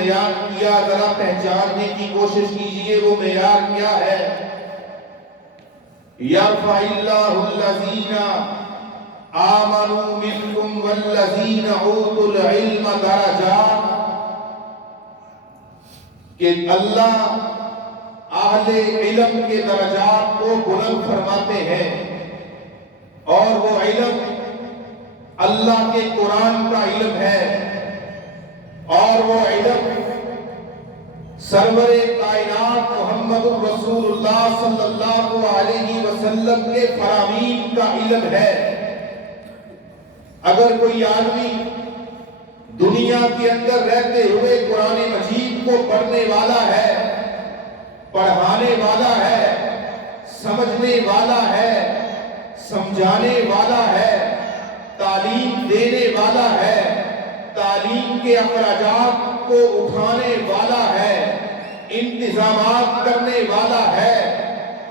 بیان کیا، ذرا پہچاننے کی کوشش کیجئے وہ معیار کیا ہے؟ یرفع اللہ الذین آمنوا منکم والذین اوتوا العلم درجات، کہ اللہ اہل علم کے درجات کو بلند فرماتے ہیں، اور وہ علم اللہ کے قرآن کا علم ہے، اور وہ علم سرور کائنات محمد رسول اللہ صلی اللہ علیہ وسلم کے فرامین کا علم ہے۔ اگر کوئی آدمی دنیا کے اندر رہتے ہوئے قرآن مجید کو پڑھنے والا ہے، پڑھانے والا ہے، سمجھنے والا ہے، سمجھانے والا ہے، تعلیم دینے والا ہے، تعلیم کے اخراجات کو اٹھانے والا ہے، انتظامات کرنے والا ہے،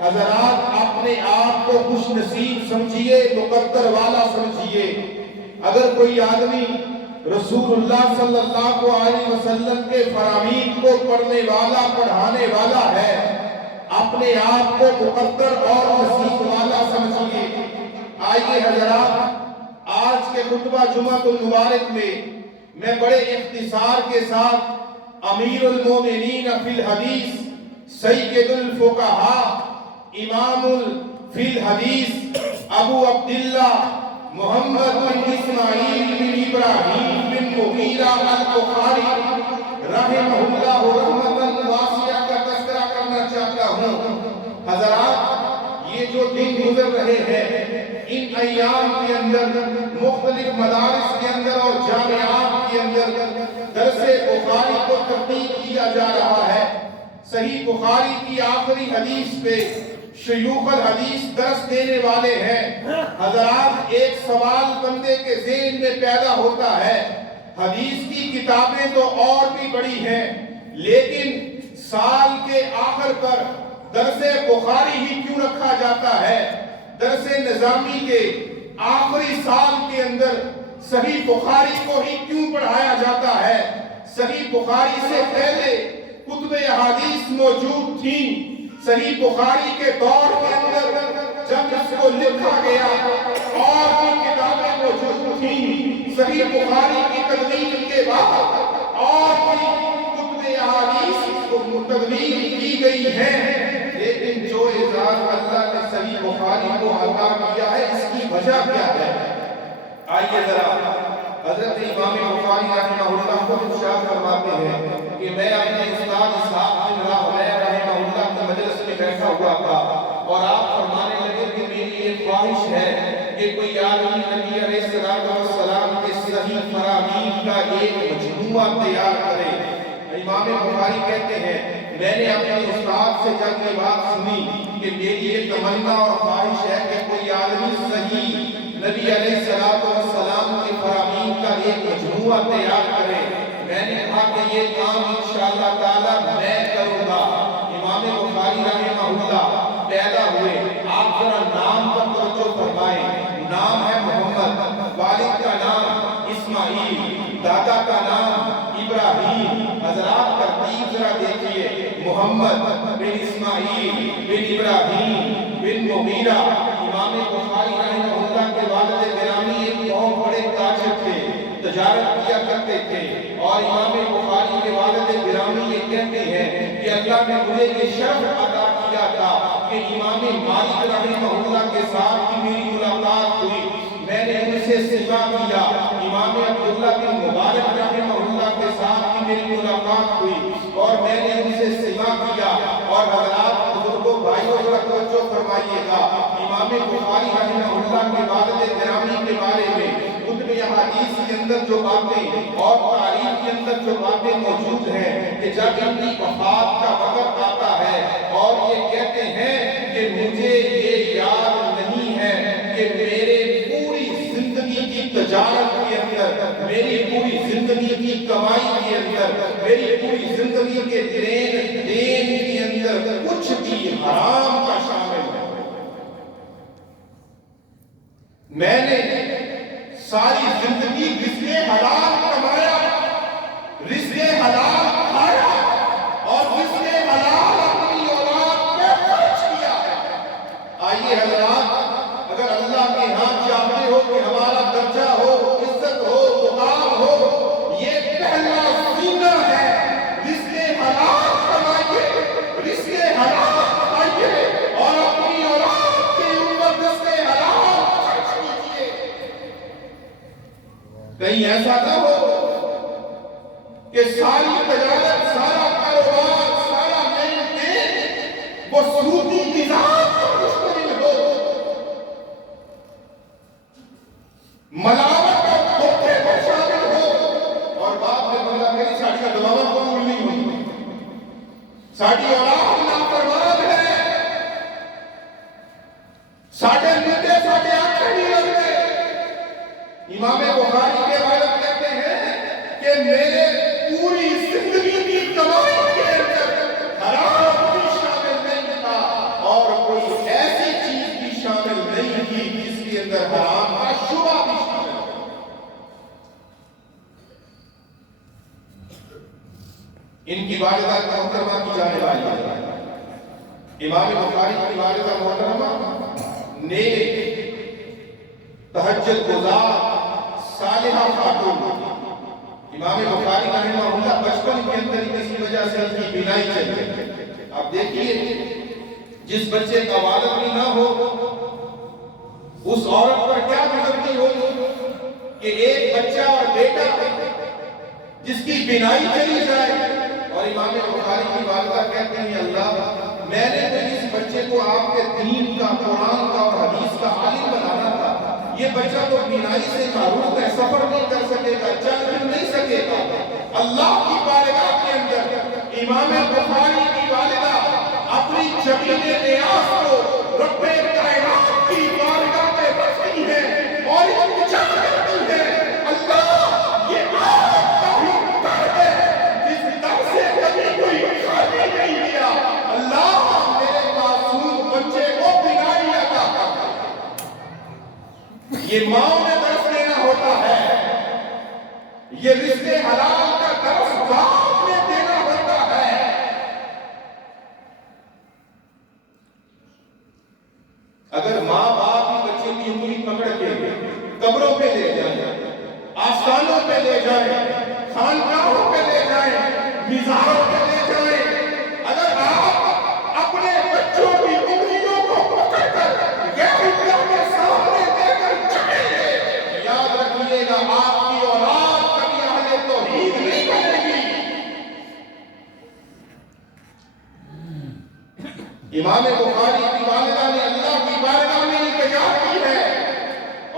حضرات اپنے آپ کو خوش نصیب سمجھیے، مقدر والا سمجھیے۔ اگر کوئی آدمی رسول اللہ صلی اللہ علیہ وسلم کے فرامین کو پڑھنے والا، پڑھانے والا ہے، اپنے آپ کو مقدر اور نصیب والا سمجھیے۔ آئیے حضرات، آج کے خطبہ جمعۃ المبارک میں بڑے اختصار کے ساتھ امیر المومنین فی الحدیث، سید الفقہاء، امام فی الحدیث، ابو عبداللہ محمد بن اسماعیل بن ابراہیم بن مغیرہ البخاری رحمہ اللہ رحمۃ واسعہ کا تذکرہ کرنا چاہتا ہوں۔ حضرات، یہ جو دن گزر رہے ہیں، ان ایام کے اندر مختلف مدارس کے اندر اور جامعات کے اندر درس بخاری کو ترتیب کیا جا رہا ہے۔ صحیح بخاری کی آخری حدیث پہ شیوخ الحدیث درس دینے والے ہیں۔ حضرات، ایک سوال بندے کے ذہن میں پیدا ہوتا ہے، حدیث کی کتابیں تو اور بھی بڑی ہیں، لیکن سال کے آخر پر درس بخاری ہی کیوں رکھا جاتا ہے؟ درس نظامی کے آخری سال کے اندر صحیح بخاری کو ہی کیوں پڑھایا جاتا ہے؟ صحیح بخاری سے پہلے کتب احادیث موجود تھیں۔ صحیح بخاری کے دور کے اندر جب اس کو لکھا گیا اور بھی کتابیں موجود تھیں۔ صحیح بخاری کی تدوین کے بعد اور بھی کتب احادیث کو تدوین کی گئی ہے، لیکن جو اعزاز اللہ نے صحیح بخاری کو عطا کیا ہے، اس کی وجہ کیا ہے؟ آئیے ذرا حضرت امام بخاری رحمہ اللہ کو ارشاد فرماتے ہیں کہ میں اپنے استاد اسحاق بن راہویہ رحمہ اللہ کی مجلس میں بیٹھا ہوا تھا، اور آپ فرمانے لگے کہ میری یہ خواہش ہے کہ کوئی آدمی نبی علیہ السلام کے صحیح فرامین کا ایک مجموعہ تیار کرے۔ امام بخاری کہتے ہیں میں نے اپنے استاد سے جب یہ بات سنی کہ میری یہ تمنا اور خواہش ہے کہ کوئی آدمی صحیح نبی علیہ السلام کے فرامین کا ایک مجموعہ تیار کرے، میں نے کہا کہ یہ کام انشاءاللہ تعالی میں کروں گا۔ امام بخاری رحمہ اللہ پیدا ہوئے، آپ ذرا نام پر توجہ فرمائیں۔ نام ہے محمد، والد کا نام اسماعیل، دادا کا نام ابراہیم۔ حضرات ترتیب ذرا دیکھیے، محمد بن اسماعیل بن ابراہیم بن مغیرہ۔ امام بخاری رحمہ اللہ کے والد گرامی ایک بہت بڑے تاجر تھے، تجارت کیا کرتے تھے، اور امام بخاری کے والد گرامی یہ کہتے ہیں کہ اللہ نے مجھے یہ شرف عطا کیا تھا کہ امام مالک رحمہ اللہ کے ساتھ کی میری ملاقات ہوئی، میں نے ان سے سماع کیا۔ امام عبداللہ بن مبارک رحمہ اللہ کے ساتھ کی میری ملاقات ہوئی اور میں نے ان سے سماع کیا۔ اور حضرات بزرگوں بھائیوں ذرا توجہ فرمائیے گا، امام بخاری رحمہ اللہ کے والد گرامی کے بارے میں کتب احادیث کے اندر جو باتیں اور تاریخ کے اندر جو باتیں موجود ہیں کہ جب ان کی وفات کا وقت آتا ہے اور یہ کہتے ہیں کہ مجھے یہ یاد نہیں ہے کہ میرے پوری زندگی کی تجارت کے اندر، میری پوری زندگی کی کمائی کے اندر، میری پوری زندگی کے دین کے اندر کچھ بھی حرام کا شامل ہے۔ میں نے ساری زندگی رزق حلال کمایا، رزق حلال کہ ساری تجارت، سارا کاروبار، سارا لین دین وہ سودی نظام پر مشتمل ہو، ملاوٹ اور دھوکے پر شامل ہو، اور بعد میں بندہ میری ساڑھی دلاوت کو ملنی ہوئی، ساڑھی اولاد نافرمان ہے، ساڑھے مدے ساڑھے آنکھیں نہیں لگتے۔ امام بخاری کے والد کہتے ہیں کہ میرے پوری زندگی کی کمائی کے اندر حرام بھی شامل نہیں تھا اور کوئی ایسی چیز بھی شامل نہیں تھی جس کے اندر حرام کا شبہ بھی شامل تھا۔ ان کی والدہ محترمہ کی جانے والی ہے امام بخاری کی والدہ محترمہ نیک، تہجد گزار، صالحہ خاتون۔ امام بخاری رحمہ اللہ بچپن کے اندر کسی وجہ سے ان کی بینائی چل گئی۔ اب دیکھیے جس بچے کا والد بھی نہ ہو اس عورت پر کیا گزرتی ہوگی کہ ایک بچہ اور بیٹا جس کی بینائی چلی جائے، اور امام بخاری کی والدہ کہتے ہیں اللہ میں نے تو اس بچے کو آپ کے دین کا، قرآن کا اور حدیث کا عالم بنانا تھا، یہ بچہ تو بینائی سے محروم ہے، سفر نہیں کر سکے گا، چل پھر نہیں سکے گا۔ اللہ کی بارگاہ کے اندر امام بخاری کی والدہ اپنی جبین نیاز کو رب کائنات کی بارگاہ میں رکھتی ہے اور التجا کرتی ہے، اللہ یہ آپ کا ہی در ہے جس در سے کبھی کوئی خالی نہیں کیا، اللہ میرے معصوم بچے کو بینائی عطا کر۔ یہ ماں نے درس دینا ہوتا ہے، یہ رشتے حلال کا درس باپ نے دینا ہوتا ہے۔ اگر ماں باپ ہی بچے کی انگلی پکڑ کے قبروں پہ لے جائیں، آستانوں پہ لے جائیں، خانقاہوں پہ لے جائیں، مزاروں پہ لے جائیں، اگر آپ اپنے بچوں کی انگلیوں کو پکڑ کر غیر اللہ کے سامنے دے کر چلیں گے، یاد رکھیے گا آپ کی اولاد کبھی اہل توحید نہیں بنے گی۔ امام بخاری کی والدہ نے اللہ کی بارگاہ میں التجا کی ہے،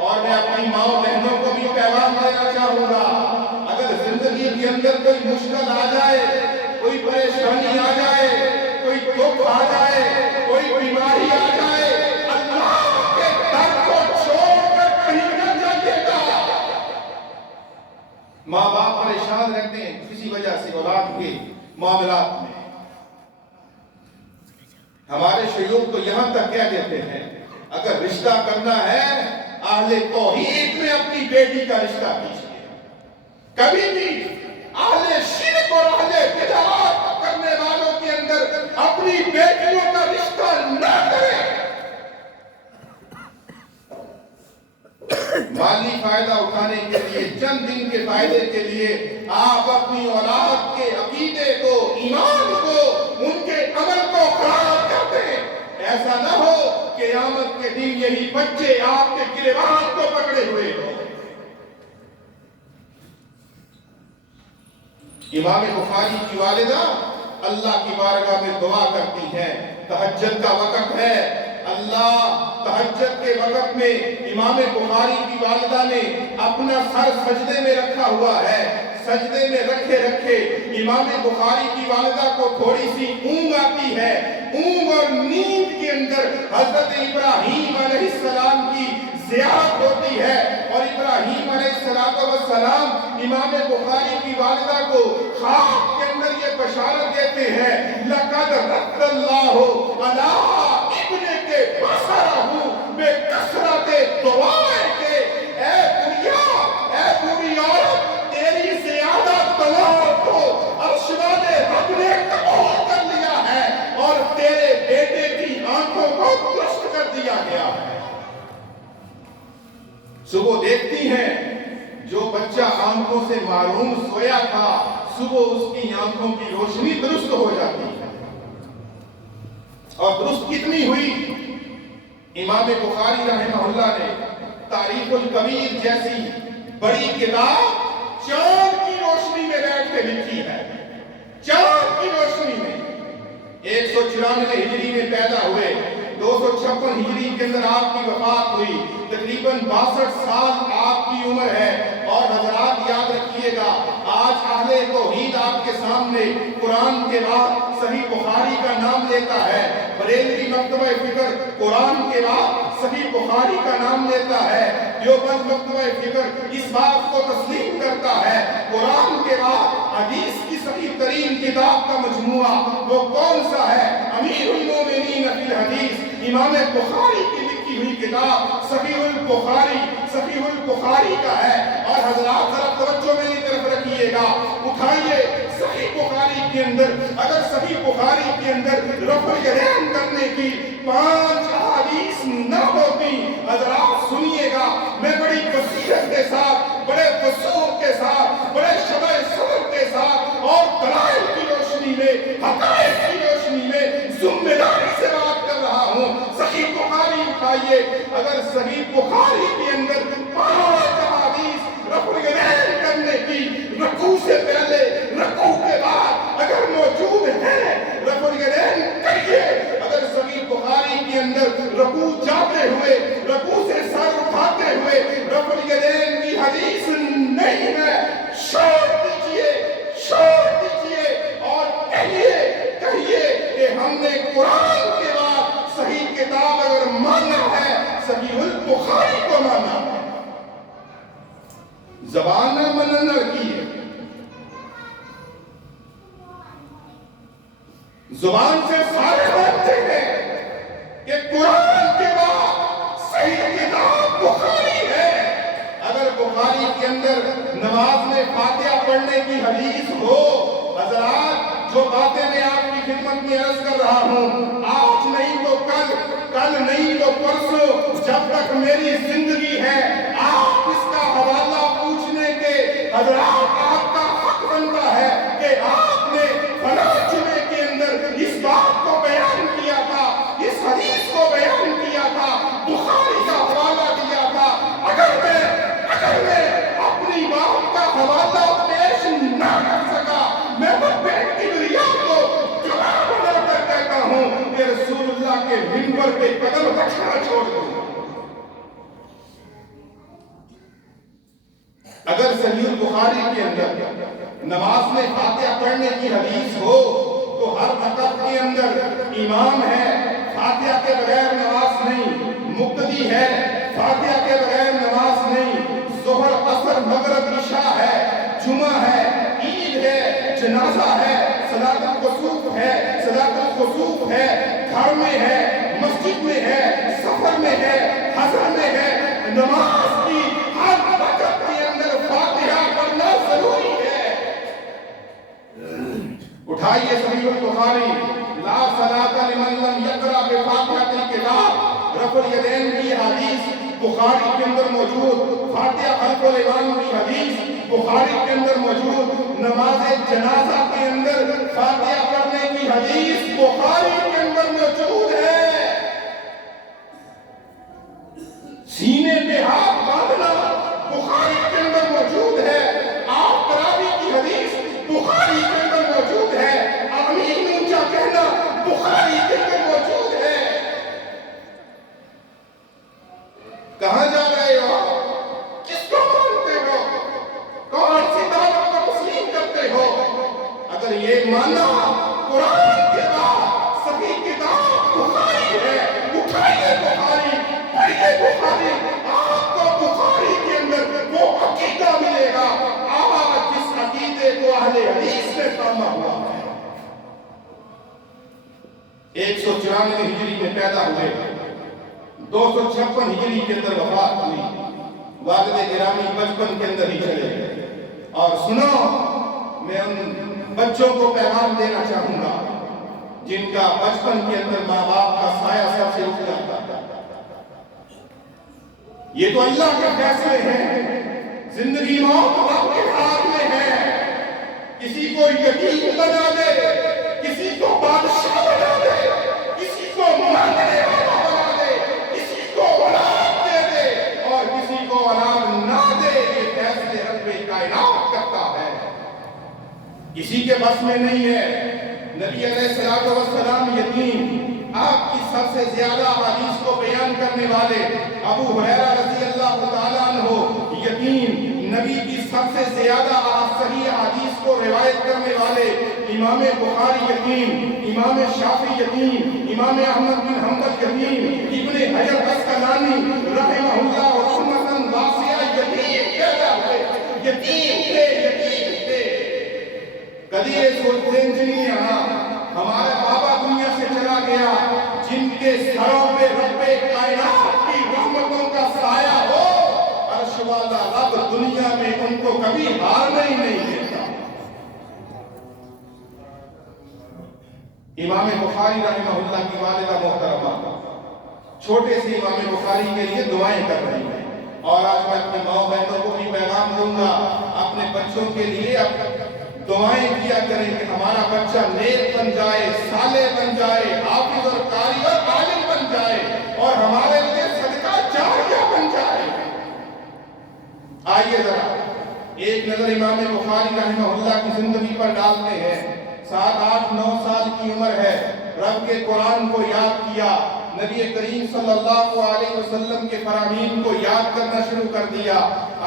اور میں اپنی ماں بہنوں کو بھی پیغام دینا چاہوں گا، اگر زندگی کے اندر کوئی مشکل آ جائے، کوئی پریشانی آ جائے، کوئی دکھ آ جائے، کوئی بیماری آ جائے، اللہ کے در کو چھوڑ کر کہیں نہ جائیے گا۔ ماں باپ پریشان رہتے ہیں کسی وجہ سے اولاد کے معاملات میں، ہمارے شیوخ تو یہاں تک کہہ دیتے ہیں اگر رشتہ کرنا ہے اہل توحید میں اپنی بیٹی کا رشتہ کیجیے، کبھی بھی اہل شرک اور اہل بدعات کرنے والوں کے اندر اپنی بیٹیوں کا رشتہ نہ کریں۔ مالی فائدہ اٹھانے کے لیے، چند دن کے فائدے کے لیے آپ اپنی اولاد کے عقیدے کو، ایمان کو، ان کے عمل کو خراب کرتے ہیں۔ ایسا نہ ہو کہ قیامت کے دن یہی بچے آپ کے گریبان کو پکڑے ہوئے ہو۔ امام بخاری کی والدہ اللہ کی بارگاہ میں دعا کرتی ہیں، تہجد کا وقت ہے، اللہ تہجد کے وقت میں امام بخاری کی والدہ نے اپنا سر سجدے میں رکھا ہوا ہے، سجدے میں رکھے رکھے امام بخاری کی والدہ کو تھوڑی سی اونگ آتی ہے، اونگ اور نیند کے اندر حضرت ابراہیم علیہ السلام کی زیارت ہوتی ہے، اور ابراہیم علیہ السلام امام بخاری کی والدہ کو خواب کے اندر یہ بشارت دیتے ہیں، لَقَدْ رَدَّ اللَّهُ عَلَىٰ ابْنِكَ بَصَرَهُ بِكَثْرَةِ دُعَائِكَ۔ اے دنیا، اے بری عورت، تیری زیادہ دعاؤں کو ارشاد رب نے قبول کر لیا ہے اور تیرے بیٹے کی آنکھوں کو درست کر دیا گیا ہے۔ صبح دیکھتی ہیں جو بچہ آنکھوں سے محروم سویا تھا، صبح اس کی آنکھوں کی روشنی درست ہو جاتی ہے، اور درست کتنی ہوئی؟ امام بخاری رحمہ اللہ نے تاریخ الکبیر جیسی بڑی کتاب چاند کی روشنی میں بیٹھ کے لکھی 194 ہجری میں پیدا ہوئے، 256 ہجری کے اندر آپ کی وفات ہوئی، تقریباً 62 سال آپ کی عمر ہے۔ اور حضرات یاد رکھیے گا، آج اہل توحید آپ کے سامنے قرآن کے بعد صحیح بخاری کا نام لیتا ہے، بریلوی مکتبہ فکر قرآن کے بعد صحیح بخاری کا نام لیتا ہے، دیوبند مکتبہ فکر اس بات کو تسلیم کرتا ہے قرآن کے بعد حدیث کی صحیح ترین کتاب کا مجموعہ وہ کون سا ہے؟ امیر المومنین فی الحدیث امام بخاری کی لکھی ہوئی کتاب صحیح البخاری کا ہے۔ اور حضرات ذرا توجہ میری طرف رکھیے گا، اٹھائیے صحیح بخاری کے اندر، اگر صحیح بخاری کے اندر رفع الیدین کرنے کی 5 احادیث نہ ہوتی، حضرات سنیے گا، میں بڑی بصیرت کے ساتھ، بڑے وصول کے ساتھ، بڑے شبہ صبر کے ساتھ اور دلائل کی روشنی میں، حقائق کی روشنی میں ذمہ داری سے بات کر رہا ہوں۔ صحیح بخاری اٹھائیے، اگر صحیح بخاری کے اندر 5 احادیث رفع الیدین کرنے کی رکوع سے پہلے، رکوع کے بعد اگر موجود ہیں، رفع الیدین کریے۔ اگر صحیح بخاری کے اندر رکوع جاتے ہوئے، رکوع سے سر اٹھاتے ہوئے رفع الیدین کی حدیث نہیں ہے، چھوڑ دیجئے اور کہیے کہ ہم نے قرآن کے بعد صحیح کتاب اگر مانا ہے، صحیح البخاری کو مانا ہے۔ زبان نہ منن کی ہے، زبان سے سارے ہوتے ہیں کہ قرآن کے بعد صحیح کتاب بخاری ہے۔ اگر بخاری کے اندر نماز میں فاتحہ پڑھنے کی حدیث ہو، حضرات جو باتیں میں آپ کی خدمت میں عرض کر رہا ہوں، آج نہیں تو کل نہیں تو پرسوں، جب تک میری زندگی ہے آپ اس کا حوالہ پوچھنے کے، حضرات آپ کا حق بنتا ہے کہ آپ نے فلاں جمعے کے اندر اس بات کو بیان کیا تھا، اس حدیث کو بیان کیا تھا، بخاری کا حوالہ دیا تھا۔ اگر میں اپنی بات کا حوالہ پیش نہ کر سکا، میں اپنے کبریا کو جرح بنا کر کہتا ہوں کہ رسول اللہ کے منبر پہ قدم رکھنا چھوڑ دوں۔ اگر صحیح البخاری کے اندر نماز میں فاتحہ پڑھنے کی حدیث ہو تو ہر رکعت کے اندر امام ہے، فاتحہ کے بغیر نماز نہیں، مقتدی ہے، فاتحہ کے بغیر نماز نہیں، ظہر عصر مغرب عشاء ہے، جمعہ ہے، عید ہے، جنازہ ہے، صلاۃ الکسوف ہے، گھر میں ہے، مسجد میں ہے، سفر میں ہے، حضر میں ہے، نماز کی ہر رکعت کے اندر فاتحہ پڑھنا ضروری ہے۔ اٹھائیے صحیح البخاری، لا صلاۃ لمن لم یقرأ بفاتحۃ الکتاب، رفع الیدین کی حدیث بخاری کے اندر موجود، فاتحہ خلف الامام کی حدیث بخاری کے اندر موجود، نماز جنازہ کے اندر فاتحہ پڑھنے کی حدیث بخاری کے اندر موجود ہے۔ سینے پہ ہاتھ باندھنا بخاری کے اندر موجود ہے، آپ تراوی کی حدیث بخاری کے اندر موجود ہے، آمین اونچا کہنا بخاری کے اندر موجود ہے۔ کہاں جا رہے ہو؟ کس کو مانتے ہو؟ کون سی دعوت کو تسلیم کرتے ہو؟ اگر یہ مانا قرآن کے بعد صحیح کتاب بخاری ہے، اٹھائیے بخاری، پڑھیے بخاری، آپ کو بخاری کے اندر وہ عقیدہ ملے گا آج جس عقیدے کو اہل حدیث نے تھاما ہوا ہے۔ 194 ہجری میں پیدا ہوئے، 256 ہجری کے اندر وفات ہوئی، والد گرامی بچپن کے اندر ہی چلے گئے۔ اور سنو، میں ان بچوں کو پیغام دینا چاہوں گا جن کا بچپن کے اندر ماں باپ کا سایہ سر سے اٹھ جاتا ہے۔ یہ تو اللہ کے فیصلے ہیں، زندگی موت آپ کے ہاتھ میں ہے۔ کسی کو یتیم بنا دے، کسی کو بادشاہ بنا دے، کسی کو ماننے والا بنا دے، کسی کو اولاد دے دے اور کسی کو اولاد نہ دے، یہ فیصلے رب کائنات کرتا ہے، کسی کے بس میں نہیں ہے۔ نبی علیہ السلام یتیم، آپ کی سب سے زیادہ حدیث کو بیان کرنے والے ابو ہریرہ رضی اللہ تعالیٰ عنہ یتیم، نبی کی سب سے زیادہ صحیح حدیث کو روایت کرنے والے امام بخاری یتیم، امام شافعی یتیم، امام احمد بن حنبل یتیم، ابن حجر اسقلانی رحمہ اللہ رحمتاً واسعہ یتیم پیدا ہوئے، یتیم تھے، یتیم تھے۔ کبھی یہ سوچتے ہیں جنہیں ہمارا بابا دنیا سے چلا گیا، جن کے سروں پہ رب کائنات کی رحمتوں کا سایہ ہو، عرش والا رب دنیا میں ان کو کبھی ہارنے ہی نہیں دیتا۔ امام بخاری رحمہ اللہ کی والدہ محترمہ چھوٹے سے امام بخاری کے لیے دعائیں کر رہی ہیں، اور آج میں اپنے ماؤں بہنوں کو بھی پیغام دوں گا، اپنے بچوں کے لیے دعائیں کیا کریں کہ ہمارا بچہ نیک بن جائے، صالح بن جائے، حافظ اور قاری اور عالم بن جائے، اور ہمارے لیے صدقہ جاریہ بن جائے۔ آئیے ذرا ایک نظر امام بخاری رحمہ اللہ کی زندگی پر ڈالتے ہیں۔ 7، 8، 9 سال کی عمر ہے، رب کے قرآن کو یاد کیا، نبی کریم صلی اللہ علیہ وسلم کے فرامین کو یاد کرنا شروع کر دیا۔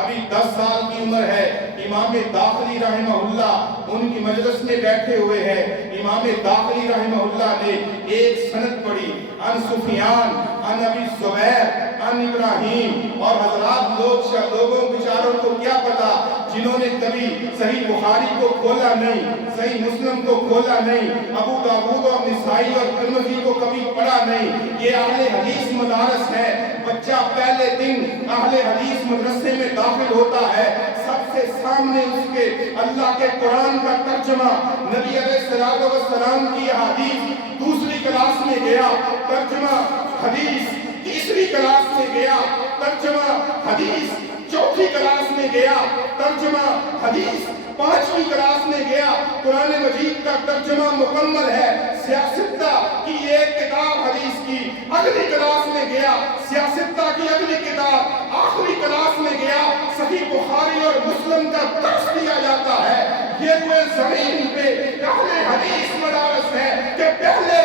ابھی 10 سال کی عمر ہے، امام داخلی رحمہ اللہ ان کی مجلس میں بیٹھے ہوئے ہیں۔ امام داخلی رحمہ اللہ نے ایک سند پڑھی، عن سفیان عن ابی زبیر عن ابراہیم، اور حضرات لوگوں بیچاروں کو کیا پتا جنہوں نے کبھی صحیح بخاری کو کھولا نہیں، صحیح مسلم کو کھولا نہیں، ابو داؤد اور نسائی اور ترمذی کو کبھی پڑھا نہیں۔ یہ اہل حدیث مدارس ہے، بچہ پہلے دن اہل حدیث مدرسے میں داخل ہوتا ہے، سب سے سامنے اس کے اللہ کے قرآن کا ترجمہ، نبی علیہ السلام کی حدیث دوسری کلاس میں گیا، ترجمہ حدیث تیسری کلاس میں گیا، ترجمہ حدیث چوتھی کلاس میں گیا، ترجمہ حدیث پانچویں کلاس میں گیا۔ قرآن مجید کا ترجمہ مکمل ہے، سیاستہ کی ایک کتاب حدیث کی اگلی کلاس میں گیا، سیاستہ کی اگلی کتاب آخری کلاس میں گیا، صحیح بخاری اور مسلم کا درس دیا جاتا ہے۔ یہ وہ زمین پہ اہل حدیث مدارس ہے کہ پہلے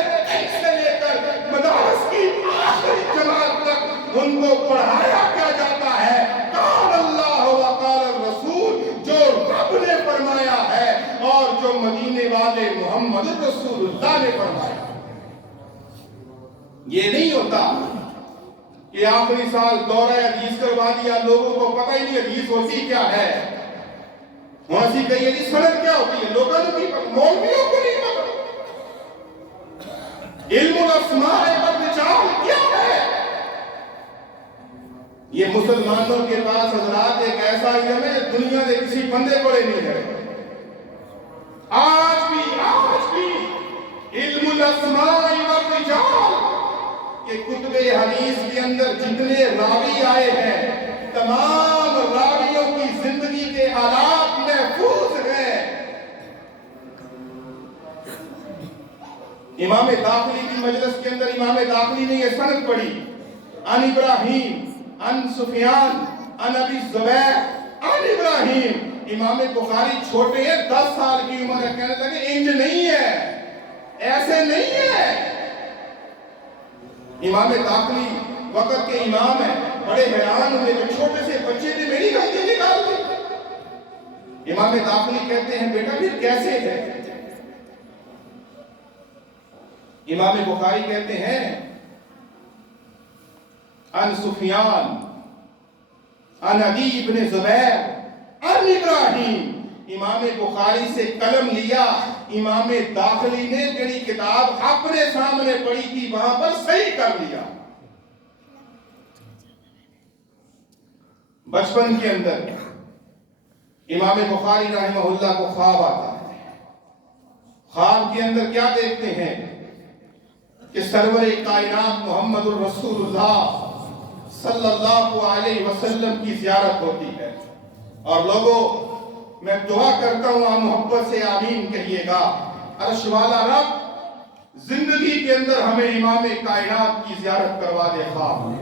سے لے کر مدارس کی آخری جماعت تک ان کو پڑھایا کیا جاتا ہے قال اللہ و قال الرسول، جو رب نے فرمایا ہے اور جو مدینے والے محمد رسول اللہ نے فرمایا۔ یہ نہیں ہوتا کہ آخری سال دورہ حدیث کروا دیا، لوگوں کو پتہ ہی نہیں حدیث ہوتی کیا ہے، وہاں کہی حدیث سند کیا ہوتی ہے، لوگوں کو نہیں پتہ، مولویوں کو نہیں پتہ۔ علم الاسماء والرجال کیا ہے؟ یہ مسلمانوں کے پاس حضرات ایک ایسا علم ہے دنیا کے کسی بندے کو نہیں ہے۔ آج بھی علم الاسماء والرجال کہ کتب حدیث کے اندر جتنے راوی آئے ہیں، تمام راویوں کی زندگی کے حالات محفوظ ہیں۔ امام داخلی کی مجلس کے اندر امام داخلی نے یہ سند پڑھی، عن ابراہیم عن سفیان عن ابی زبیر عن ابراہیم۔ امام بخاری چھوٹے ہیں، 10 سال کی عمر ہے، کہنے لگے انج نہیں ہے، ایسے نہیں ہے۔ امام داخلی وقت کے امام ہیں، بڑے حیران ہوئے کہ چھوٹے سے بچے نے میری غلطی نکال دی۔ امام داخلی کہتے ہیں بیٹا پھر کیسے ہے؟ امام بخاری کہتے ہیں عن سفیان عن ابی ابن زبیر عن ابراہیم۔ امام بخاری سے قلم لیا، امام داخلی نے جڑی کتاب اپنے سامنے پڑھی تھی وہاں پر صحیح کر لیا۔ بچپن کے اندر امام بخاری رحمہ اللہ کو خواب آتا ہے، خواب کے اندر کیا دیکھتے ہیں کہ سرور کائنات محمد الرسول اللہ صلی اللہ علیہ وسلم کی زیارت ہوتی ہے، اور لوگوں میں دعا کرتا ہوں آپ محبت سے آمین کہیے گا، عرش والا رب زندگی کے اندر ہمیں امام کائنات کی زیارت کروا دے خواب میں،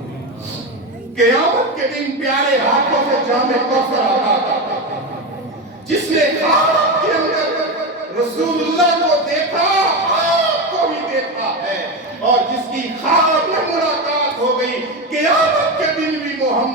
قیامت کے دن پیارے ہاتھوں سے جام کوثر عطا کرے۔ جس نے خواب کے اندر رسول اللہ کو دیکھا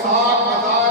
7,000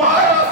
12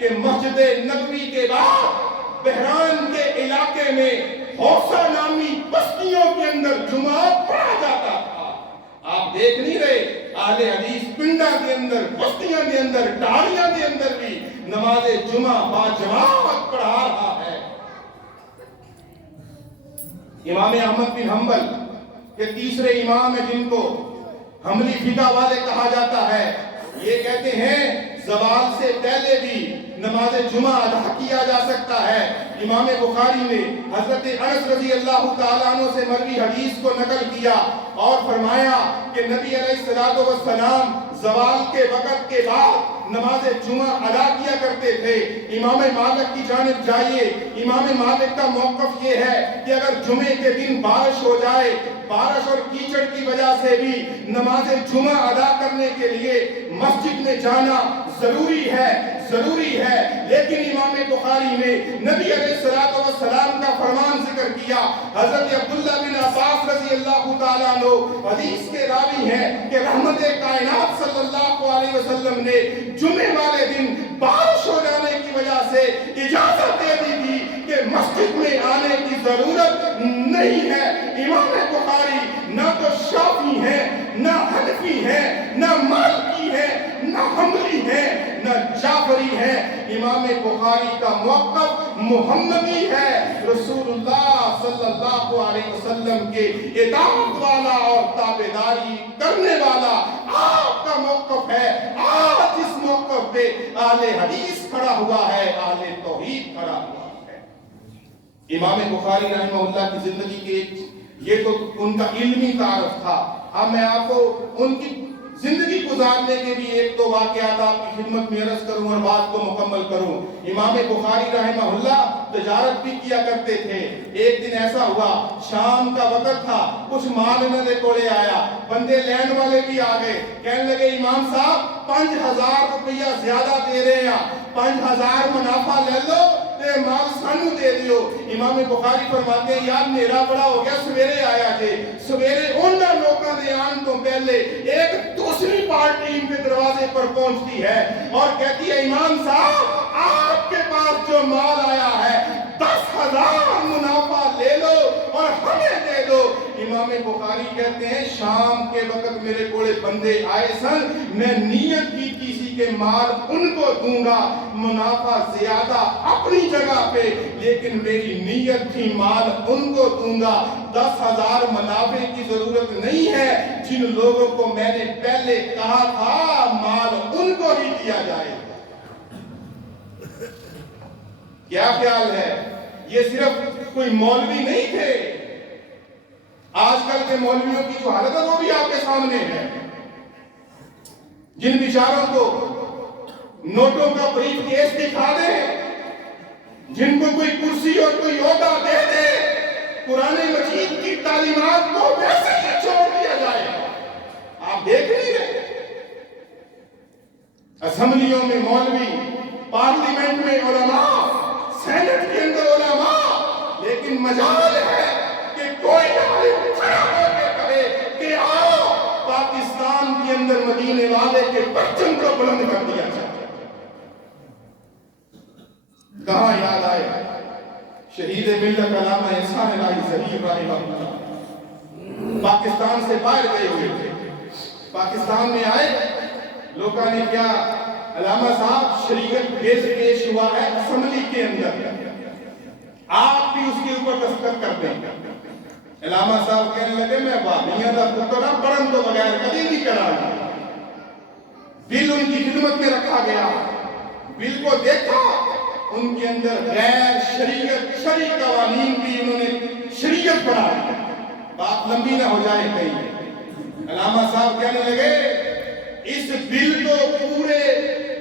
کہ مسجد نبوی کے بعد بحران کے علاقے میں حوصہ نامی بستیوں کے اندر جمعہ پڑھا جاتا تھا۔ آپ دیکھ نہیں رہے اہل حدیث پنڈا کے اندر، بستیاں کے اندر، ڈاڑیاں کے اندر بھی نماز جمعہ باجماعت پڑھا رہا ہے۔ امام احمد بن حنبل کے تیسرے امام ہیں جن کو حنبلی فقہ والے کہا جاتا ہے، یہ کہتے ہیں زوال سے پہلے بھی نماز جمعہ ادا کیا جا سکتا ہے۔ امام بخاری نے حضرت انس رضی اللہ تعالیٰ عنہ سے مروی حدیث کو نقل کیا اور فرمایا کہ نبی علیہ السلام زوال کے وقت کے بعد نماز جمعہ ادا کیا کرتے تھے۔ امام مالک کی جانب جائیے، امام مالک کا موقف یہ ہے کہ اگر جمعے کے دن بارش ہو جائے، بارش اور کیچڑ کی وجہ سے بھی نماز جمعہ ادا کرنے کے لیے مسجد میں جانا ضروری ہے، لیکن امام بخاری نے نبی علیہ السلام کا فرمان ذکر کیا۔ حضرت عبداللہ بن عباس رضی اللہ تعالیٰ عنہ حدیث کے راوی ہیں کہ رحمت کائنات صلی اللہ علیہ وسلم نے جمعے والے دن بارش ہو جانے کی وجہ سے اجازت دے دی تھی کہ مسجد میں آنے کی ضرورت نہیں ہے۔ امام بخاری نہ تو شافعی ہے، نہ حنفی ہے، نہ مالکی ہے، نہ حنبلی ہے، نہ جعفری ہے۔ امام بخاری کا موقف محمدی ہے، رسول اللہ صلی اللہ علیہ وسلم کے اطاعت والا اور تابعداری کرنے والا آپ کا موقف ہے۔ آج اس موقف پہ اہل حدیث کھڑا ہوا ہے، اہل توحید کھڑا ہوا ہے۔ امام بخاری رحمہ اللہ کی زندگی کے یہ تو ان کا علمی تعارف تھا۔ اب میں آپ کو ان کی زندگی گزارنے کے بھی ایک دو واقعات آپ کی خدمت میں عرض کروں اور بات کو مکمل کروں۔ امام بخاری رحمہ اللہ تجارت بھی کیا کرتے تھے۔ ایک دن ایسا ہوا، شام کا وقت تھا، کچھ مال انہوں نے کوڑے آیا، بندے لین والے بھی آ گئے، کہنے لگے امام صاحب 5000 روپیہ زیادہ دے رہے ہیں، 5000 منافع لے لو تے مال سانو دے دیو۔ امام بخاری فرماتے ہیں یار میرا بڑا ہو گیا، سویرے آیا جے۔ سویرے انہاں لوکاں دے آن تو پہلے ایک دوسری پارٹی ان کے دروازے پر پہنچتی ہے اور کہتی ہے امام صاحب آپ کے پاس جو مال آیا ہے 10,000 منافع لے لو اور ہمیں دے دو۔ امام بخاری کہتے ہیں شام کے وقت میرے کوڑے بندے آئے سن، میں نیت کی کسی کے مال ان کو دوں گا، منافع زیادہ اپنی جگہ پہ، لیکن میری نیت تھی مال ان کو دوں گا۔ 10,000 منافع کی ضرورت نہیں ہے، جن لوگوں کو میں نے پہلے کہا تھا مال ان کو ہی دیا جائے۔ کیا خیال ہے؟ یہ صرف کوئی مولوی نہیں تھے، آج کل کے مولویوں کی جو حالت ہے وہ بھی آپ کے سامنے ہے، جن بیچاروں کو نوٹوں کا بریف کیس دکھا دے، جن کو کوئی کرسی اور کوئی عہدہ دے دے، قرآن مجید کی تعلیمات کو ویسے ہی چھوڑ دیا جائے۔ آپ دیکھ نہیں رہے اسمبلیوں میں مولوی، پارلیمنٹ میں علماء، سینٹ کے اندر علماء، لیکن مجال ہے کہ کوئی عالم کھڑا ہو کے کہے کہ آؤ پاکستان کے اندر مدینے والے کے پرچم کو بلند کر دیا جائے۔ کہاں یاد آئے شہید ملت علامہ احسان الہی ظہیر رحمہ اللہ، پاکستان سے باہر گئے ہوئے تھے، پاکستان میں آئے، لوگوں نے کیا علامہ صاحب شریعت پیش ہوا ہے اسمبلی کے اندر، آپ بھی اس کے اوپر دستخط کر دیں۔ علامہ صاحب کہنے لگے میں وابیاں دا پتر پڑھن تو بغیر کبھی نہیں کرا گا۔ بل ان کی خدمت میں رکھا گیا، بل کو دیکھا، ان کے اندر غیر شرعی قوانین بھی انہوں نے شریعت بنا دی۔ بات لمبی نہ ہو جائے کہیں، علامہ صاحب کہنے لگے اس بل کو پورے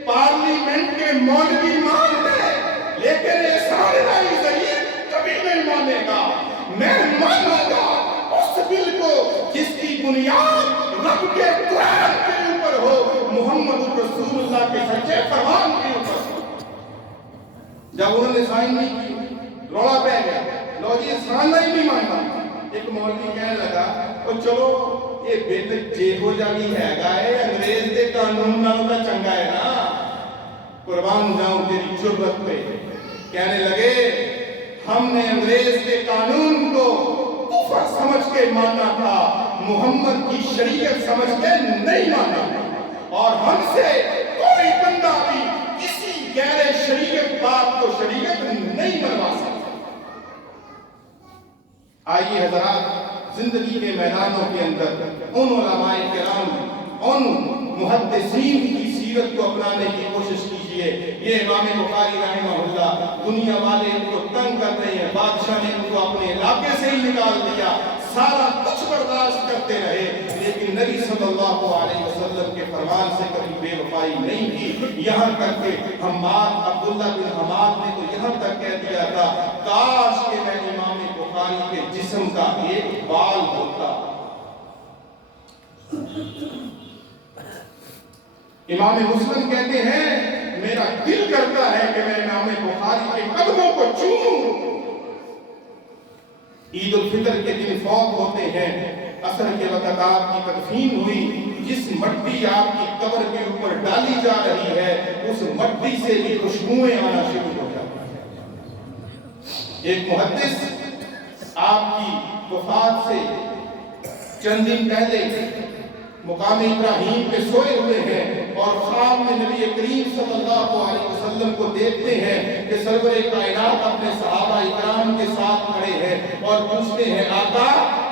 پارلیمنٹ کے مولوی مان لے، لیکن احسان الہی ظہیر کبھی نہیں مانے گا۔ میں مانوں گا اس بل کو جس کی بنیاد رب کے قرآن کے اوپر ہو، محمد رسول اللہ کے سچے فرمان کے اوپر ہو۔ جب انہوں نے سائن نہیں کی، روڑا پہ گیا، لو جی احسان نہیں مانتا۔ ایک مولوی کہنے لگا اور چلو یہ بل جے ہو جانی ہے گا، انگریز دے قانون نالوں کا چنگا ہے نا۔ قربان جاؤں تیری جرت پہ. کہنے لگے ہم نے انگریز کے قانون کو کفر سمجھ کے مانا تھا، محمد کی شریعت سمجھ کے نہیں مانا، اور ہم سے کوئی بندہ بھی کسی غیر شریعت بات کو شریعت نہیں بنوا سکتا. آئیے حضرات، زندگی کے میدانوں کے اندر ان علماء کرام، ان محدثین کی سیرت کو اپنانے کی کوشش کیجئے. یہ امام بخاری رحمہ اللہ، دنیا والے ان کو تنگ کر رہے ہیں، بادشاہ نے ان کو اپنے علاقے سے ہی نکال دیا، سارا کچھ برداشت کرتے رہے، لیکن نبی صلی اللہ علیہ وسلم کے فرمان سے کبھی بے وفائی نہیں کی. یہاں تک کہ حماد، عبداللہ بن حماد نے تو یہاں تک کہہ دیا تھا، کاش کہ میں امام بخاری کے جسم کا ایک بال ہوتا. امام مسلم کہتے ہیں میرا دل کرتا ہے کہ میں امام بخاری کے قدموں کو چوموں. عید الفطر کے دن فوت ہوتے ہیں، عصر کے وقت آپ کی تدفین ہوئی، جس مٹی آپ کی قبر کے اوپر ڈالی جا رہی ہے اس مٹی سے بھی خوشبوئیں آنا شروع ہو جاتی ہیں. ایک محدث آپ کی وفات سے چند دن پہلے مقام ابراہیم پہ سوئے ہوئے ہیں اور خواب میں نبی کریم صلی اللہ علیہ وسلم کو دیکھتے ہیں کہ سرور کائنات اپنے صحابہ اکرام کے ساتھ کھڑے ہیں اور پوچھتے ہیں آقا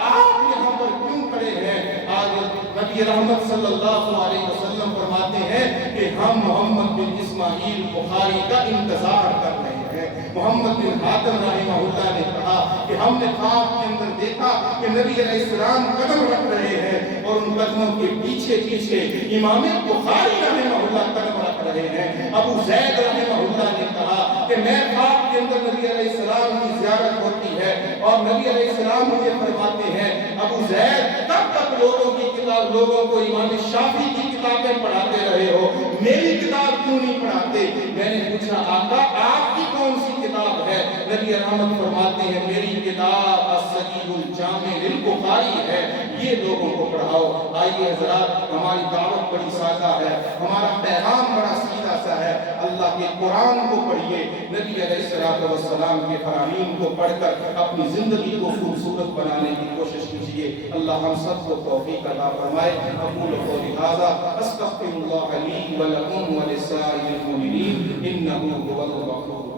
آپ یہاں پر کیوں کھڑے ہیں؟ آج نبی رحمت صلی اللہ علیہ وسلم فرماتے ہیں کہ ہم محمد بن اسماعیل بخاری کا انتظار کر رہے ہیں. محمد بن حاتم رحمہ اللہ نے کہا کہ ہم نے خواب کے اندر دیکھا کہ نبی علیہ السلام قدم رکھ رہے ہیں اور ان قدموں کے پیچھے پیچھے امام بخاری رحمہ اللہ قدم رکھ رہے ہیں. ابو زید رحمہ اللہ نے کہا کہ میں خواب کے اندر نبی علیہ السلام کی زیارت ہوتی ہے اور نبی علیہ السلام مجھے فرماتے ہیں ابو زید تب تک لوگوں کی کتاب، لوگوں کو امام شافعی کی کتابیں پڑھاتے رہے ہو، میری کتاب کیوں نہیں پڑھاتے؟ میں نے پوچھا آقا آپ کی کون سی کتاب ہے؟ نبی رحمت فرماتے ہیں میری کتاب الصحیح الجامع للبخاری ہے، یہ لوگوں کو پڑھاؤ. آئیے حضرات، ہماری دعوت بڑی سادہ ہے، ہمارا پیغام بڑا سیدھا سا ہے. اللہ کے قرآن کو پڑھیے، نبی علیہ السلام کے فرامین کو پڑھ کر اپنی زندگی کو خوبصورت بنانے کی کوشش کیجیے. اللہ ہم سب کو توفیق عطا فرمائے. اقول قولی ھذا استغفر اللہ لی ولکم ولسائر المؤمنین انہ هو الغفور